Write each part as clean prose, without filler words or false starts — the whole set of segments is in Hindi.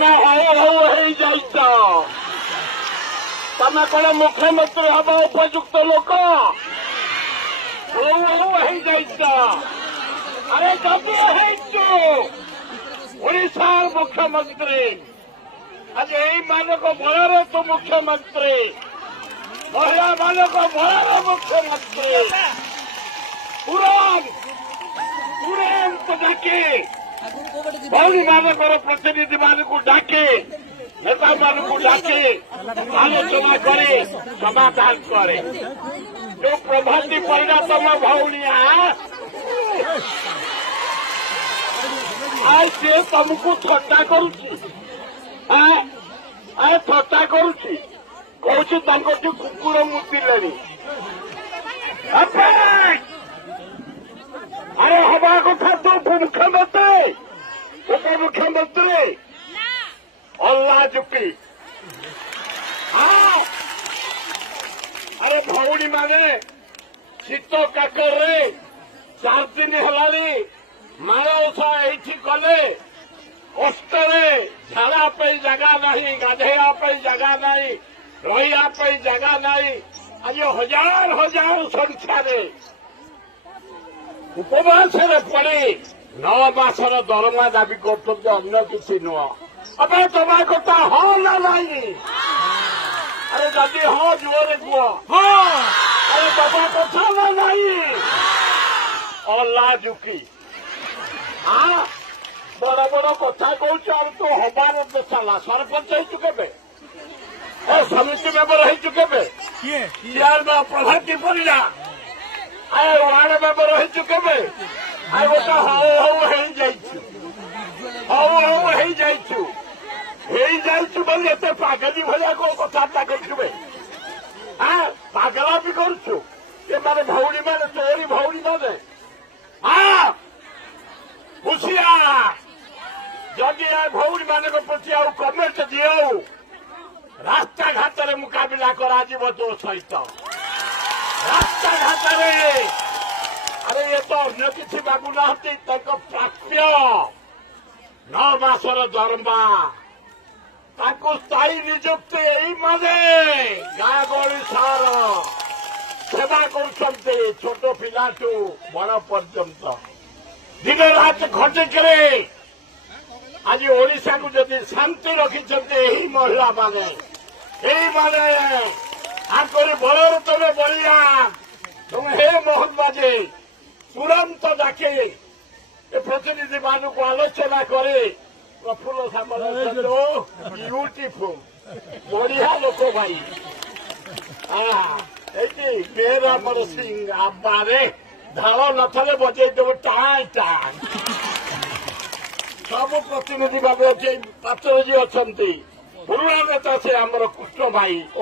तमे हो तमे कौन मुख्यमंत्री हम उपयुक्त लोक अरे जदि ओडिशा मुख्यमंत्री आज यही मानक बल तो मुख्यमंत्री महिला मानक बल मुख्यमंत्री तुरंत डाके भौणी मानकर प्रतिनिधि मानक डाके नेता मानक डाके आलोचना करे समाधान करे जो प्रभाती परिणाम भौणिया आज से तुमको थट्टा करुची थट्टा करुची कौन कुकुर मुतिले अरे हवा कथा तो मुख्यमंत्री उपमुख्यमंत्री अल्लाह जुकी अरे भौणी माने शीत काकर 4 दिन है माणसा ये कले कष्ट झाड़ा जगह नहीं गाधेवा जगह नहीं रही जगह नहीं आज हजार हजार संख्यार उपवास पड़े 9 मासर दरमा दाबी कर किसी नुह अब तम कथा हाँ ना नहीं अरे जदि हाँ जोरे कह अरे तम कथा ना नहीं अल्लाह झुकी बड़ बड़ कथा कौन तो हबार साला सरपंच हो समिति मेम्बर हो चेयरमैन प्रभाती परिजा आए वार्ड मेम्बर हो गोटे हऊ बोली एत पागली भाया कौन कथबार्ता करे पागला भी करुचु ये भौणी मैंने तोरी भौणी मैंने हुशिया जदि भौणी मान प्रति आ कमेंट दियो रास्ता घाट मुकाबला करा तो सहित रास्ता घाट अरे ये तो अन्य किसी मागुना प्राप्य 9 मासर दरमा स्थायी निजुक्ति यही माने गाँ गहली सहर सेवा कर छोट पिलाठू बड़ पर्यंत दिन रात खटिक आज ओडिशा को जदि शांति रखिंट यही महिला माने आंकरी बलर तुम बलिया तुम हे मोहन बाजे तुरंत डाके प्रतिनिधि मान को आलोचना करे प्रफुल्ल सामल ब्यूटीफुल बढ़िया लोक भाई मेयर अमर सिंह आबारे ढाल नथले बजे देव टाण टाण सब प्रतिनिधि भाव पात्र जी अच्छा पुरुणा नेता से आमर कृष्ण भाई ओ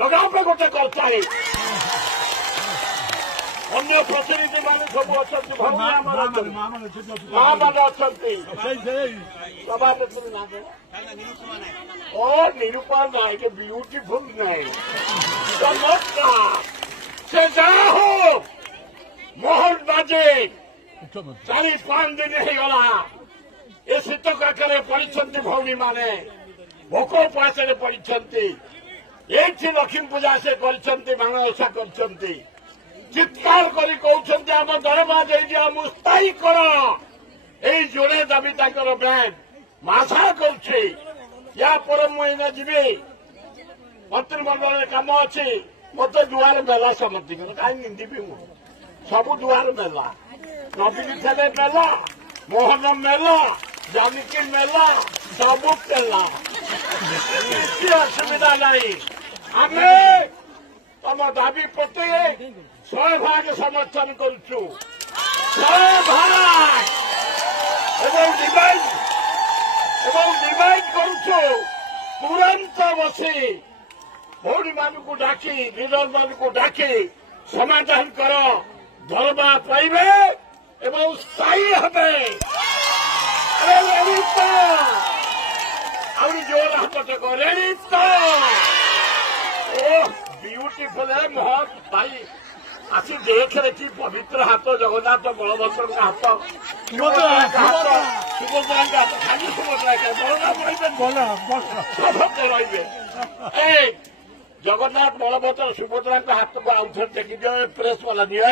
लगा गोटे कर्चारी अन्य प्रतिनिधि मान सब अच्छा माँ मान अच्छा सभापति निरूपा नायक ब्यूटीफुल नायक से जहाँ हो मोहन बाजे 4-5 दिन होगला ये शीत काकर पड़ी भौणी माने भोक उपास पड़ी ये लक्ष्मी पूजा से माणसा कर चित्कार कर कहते आम दरमा दे मुस्ताई कर यही जोड़े दाबी तर ब्रांड मासा कर मुझे जी मंत्रिमंडल कम अच्छी मत दुआर मेला समझ कहीं निंदी सब दुआर मेला नवीन थे मेला मोहन मेला जानकी मेला सब मेला किसी असुविधा नहीं आम तम दाबी प्रति 100% समर्थन करुचु 100% डिमांड करुचु तुरंत बसी भौणी मान को डाकी लीडर मान को डाकी समाधान कर दरमा पाइबे एवं स्थायी हे रेडी तो आउरी जोर हाथ टेक रेडी तो ब्यूटीफुल है मोहन भाई ଅଛି ଦେଖରେ କି ପବିତ୍ର ହାତ ଜଗନ୍ନାଥ ବଳଭଦ୍ରଙ୍କ ହାତ ସୁଭଦ୍ରାଙ୍କ ହାତ ଖାଲି ସୁଭଦ୍ରା ବଳରାମ ରହିବେ ଜଗନ୍ନାଥ ବଳଭଦ୍ର ସୁଭଦ୍ରାଙ୍କ ହାତକୁ ଆଉଥରେ ଟେକି ଦିଅ ପ୍ରେସ୍ ବାଲା ଦିଅ